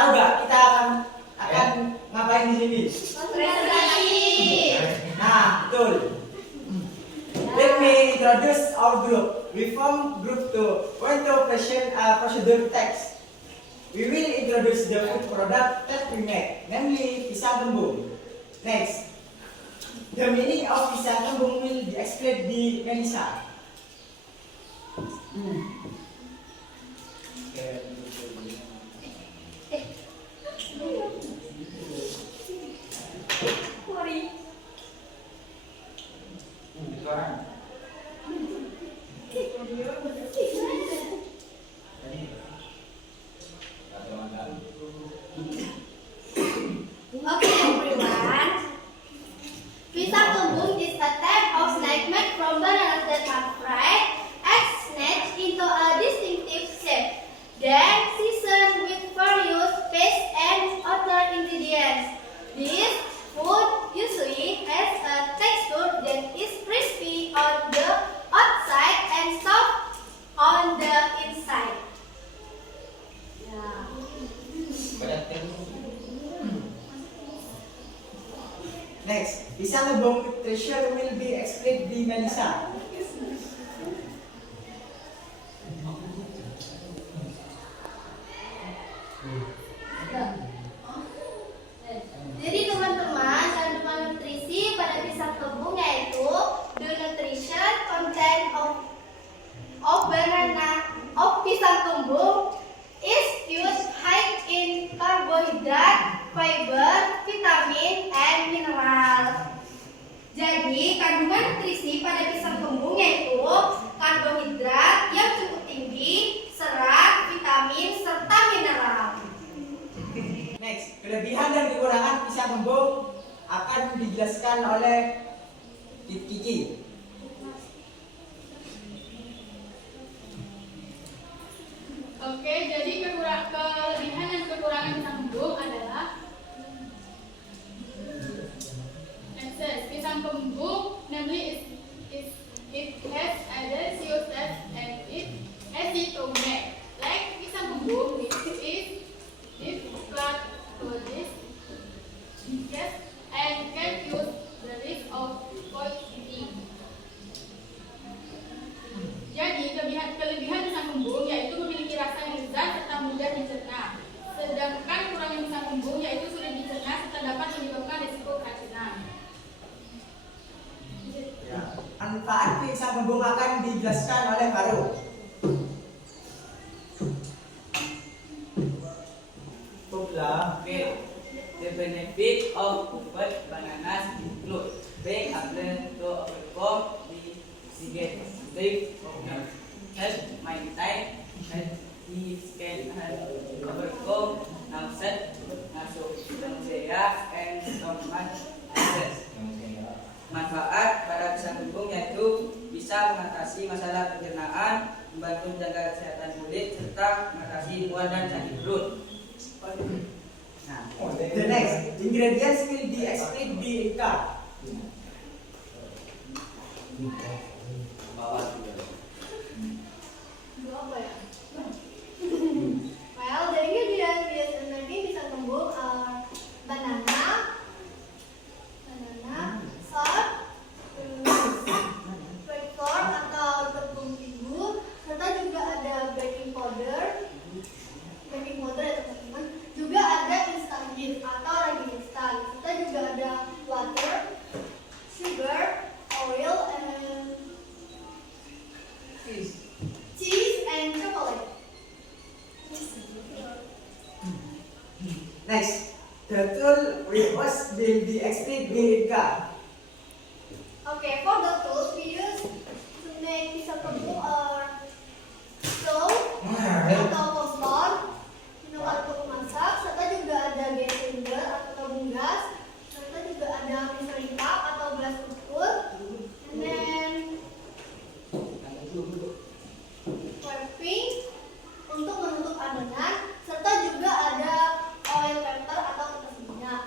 tahu nggak kita akan ngapain di sini? Presentasi. Nah, betul. Let me introduce our group. We form group 2 going to procedure text. We will introduce the food product that we make, namely pisang kembung. Next, the meaning of pisang kembung will be explained by Melissa. Okay, everyone. Pisang kembung is a type of snack made from bananas that are fried and snatched into a distinctive shape, then seasoned with various paste and other ingredients. This food usually has a texture that is crispy on the outside and soft on the inside. Next, pisang kembung nutrition will be explained by Melissa. Jadi teman-teman, kandungan nutrisi pada pisang kembung yaitu the nutrition content of banana of pisang kembung is huge high in carbohydrate, fiber, vitamin, and mineral. Jadi kandungan nutrisi pada pisang kembung yaitu karbohidrat yang cukup tinggi, serat, vitamin, serta mineral. Next, kelebihan dan kekurangan pisang kembung akan dijelaskan oleh Kiki. Oke, jadi kelebihan dan kekurangan pisang kembung adalah pisang kembung, namely it has other CO2 and it acid to make. Like pisang kembung, it is flat to this yes, and can use the risk of cold eating. Jadi kelebihan pisang kembung yaitu memiliki rasa yang lezat serta mudah dicerna. Sedangkan kurangnya pisang kembung yaitu sulit dicerna serta dapat menyebabkan risiko keracunan. Manfaat pisang kembung akan dijelaskan oleh Faru. The benefit of cooked bananas include being able to overcome the negative problem, help maintain health, can overcome nausea, and stomach ulcers. Manfaat pada pisang kembung yaitu bisa mengatasi masalah pencernaan, membantu menjaga kesehatan kulit, serta mengatasi mual dan sakit perut. Nah, the next ingredients will be explained by Ika. Well, the ingredients used in making pisang kembung are banana, salt, white flour atau tepung terigu, serta juga ada baking powder ya teman-teman. Juga ada instant yeast atau ragi instan. Serta juga ada water, sugar, oil, and cheese and chocolate. Next, the tool we use will be explained by Ika. Okay, for the tools we use to make pisang kembung are stove atau kompor, minuman untuk masak, serta juga ada gas cylinder atau tabung gas, serta juga ada measuring cup atau gelas ukur, and then wrapping untuk menutup adonan, serta juga ada oil paper atau kertas minyak,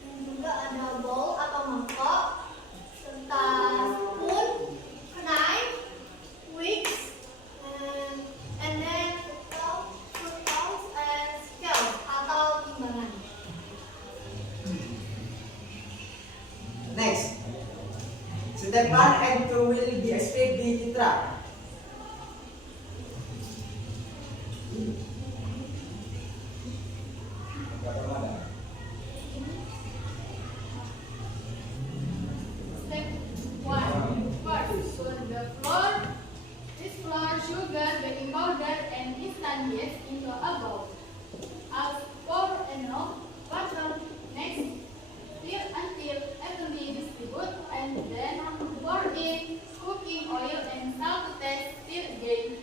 dan juga ada bowl atau mangkok Step 1 and 2 will be explained di Citra. Step 1. First, put the flour, sugar, baking powder, and instant yeast into a bowl. Add pour enough water. Next, stir until evenly distributed, and then pour in cooking oil and salt to taste. Stir again.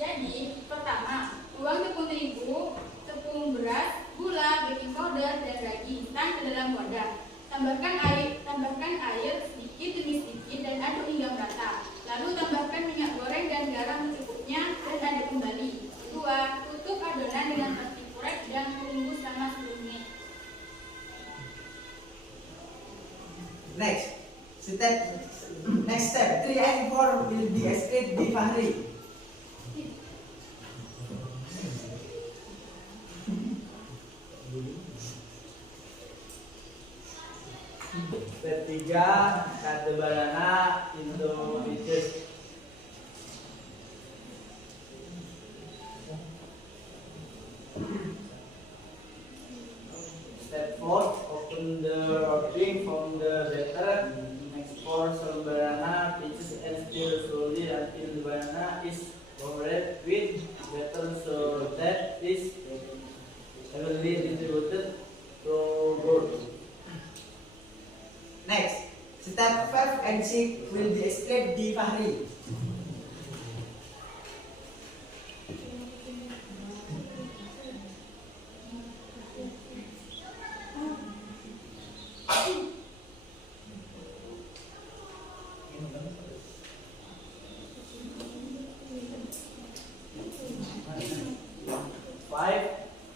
Jadi, pertama, tuang tepung terigu, tepung beras, gula, baking powder, dan ragi instan ke dalam wadah. Tambahkan air sedikit demi sedikit dan aduk hingga merata. Lalu tambahkan minyak goreng dan garam secukupnya dan aduk kembali. Kedua, tutup adonan dengan plastik korek dan tunggu selama 10 menit. Next step 3 and 4 will be explained di Fahri. Step 3, cut the banana into pieces. Step 4, open the wrapping from the batter. Next, pour some banana pieces and stir slowly until the banana is covered with batter so that is evenly distributed through both. Next, step 5 and 6 will be explained di Fahri.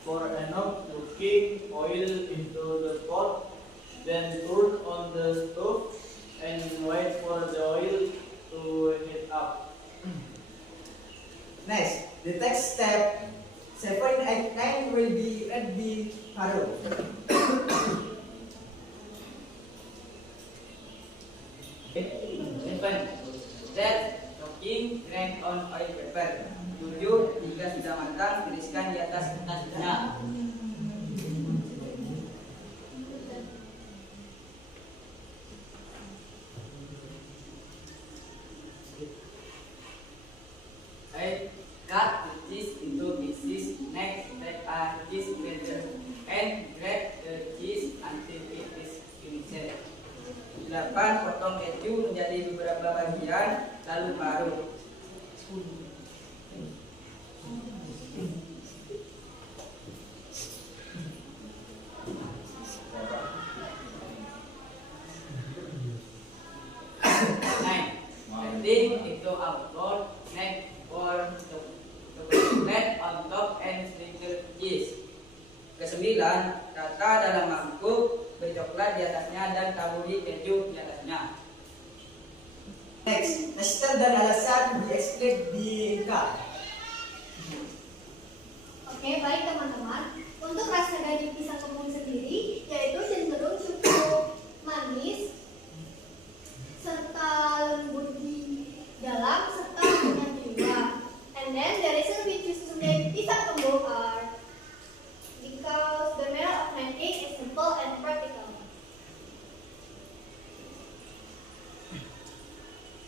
Pour enough cooking oil into the pot, then turn on the stove and wait for the oil to heat up. Next, the next step 7, 8, 9 will be read di Faru. Seven. Step cooking grind on oil paper. 7. Jika sudah matang, tiriskan di atas kertas minyak. 8. Cut the cheese into pieces. Next, take a cheese grater and grate the cheese until it is finished. 8. Potong keju menjadi beberapa bagian, lalu parut. 9. Adding into a bowl, next pour chocolate on top and sprinkle cheese. 9. Tata dalam mangkuk, beri coklat di atasnya dan taburi keju di atasnya. Next, Nastar dan alasan di explain di Inka. Oke, baik teman-teman. Untuk rasa dari pisang kembung sendiri, yaitu cenderung cukup manis, serta lembut di dalam, serta renyah di luar. And then the reason we choose to make pisang kembung are because the manner of making is simple and practical.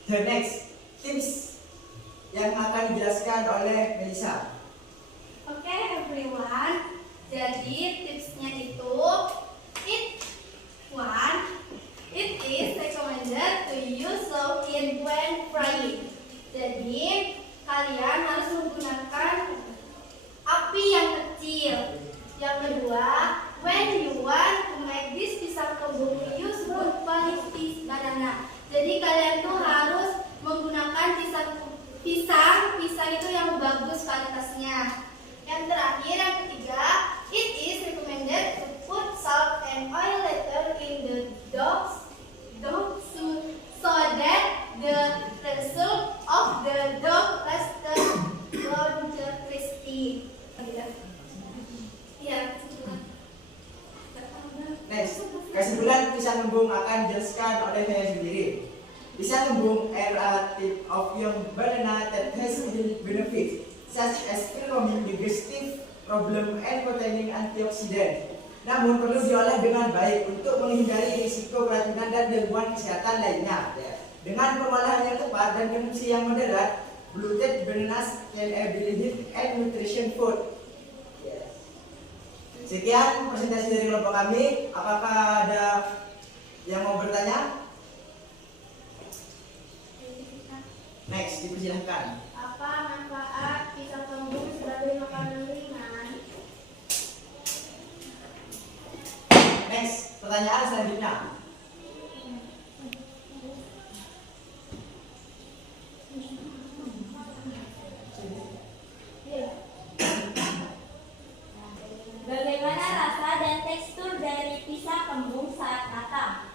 The next tips yang akan dijelaskan oleh Melissa. Oke everyone, jadi tipsnya itu it is recommended to use low heat when frying. Jadi kalian harus menggunakan api yang kecil. Yang kedua, when you want to make this pisang kembung, use good quality banana. Jadi kalian tuh harus menggunakan pisang itu yang bagus kualitasnya. kembung akan dijelaskan oleh saya sendiri. Pisang kembung are a type of young banana that has benefits such as calming digestive problem and containing antioxidant. Namun perlu diolah dengan baik untuk menghindari risiko keracunan dan gangguan kesehatan lainnya. Dengan pengolahan yang tepat dan konsumsi yang moderat, blue-tailed bananas can be healthy and nutrition food. Sekian presentasi dari kelompok kami. Apakah ada yang mau bertanya? Next, dipersilahkan. Apa manfaat pisang kembung sebagai makanan ringan? Next, pertanyaan selanjutnya. Bagaimana rasa dan tekstur dari pisang kembung saat matang?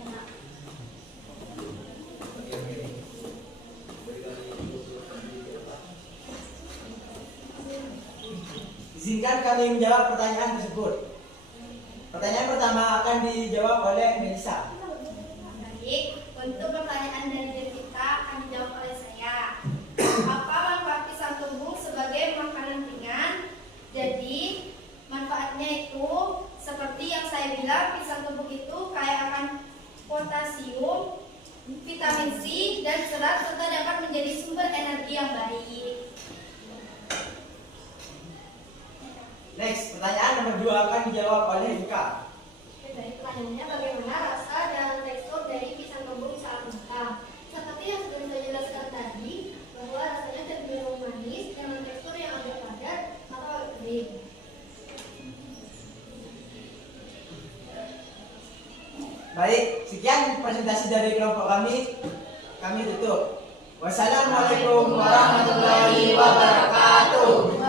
Enak. Izinkan kami menjawab pertanyaan tersebut. Pertanyaan pertama akan dijawab oleh Melissa. Baik, untuk pertanyaan dari Devita akan dijawab oleh saya. Apa manfaat pisang kembung sebagai makanan ringan? Jadi, manfaatnya itu seperti yang saya bilang, pisang kembung itu kaya akan potasium, vitamin C, dan serat serta dapat menjadi sumber energi yang baik. Next, pertanyaan nomor 2 akan dijawab oleh Ika. Dari pertanyaannya, bagaimana rasa dan tekstur dari pisang kembung saat matang? Seperti yang sudah saya jelaskan tadi, bahwa rasanya cenderung manis dengan tekstur yang agak padat atau kering. Baik, sekian presentasi dari kelompok kami. Kami tutup. Wassalamualaikum warahmatullahi wabarakatuh.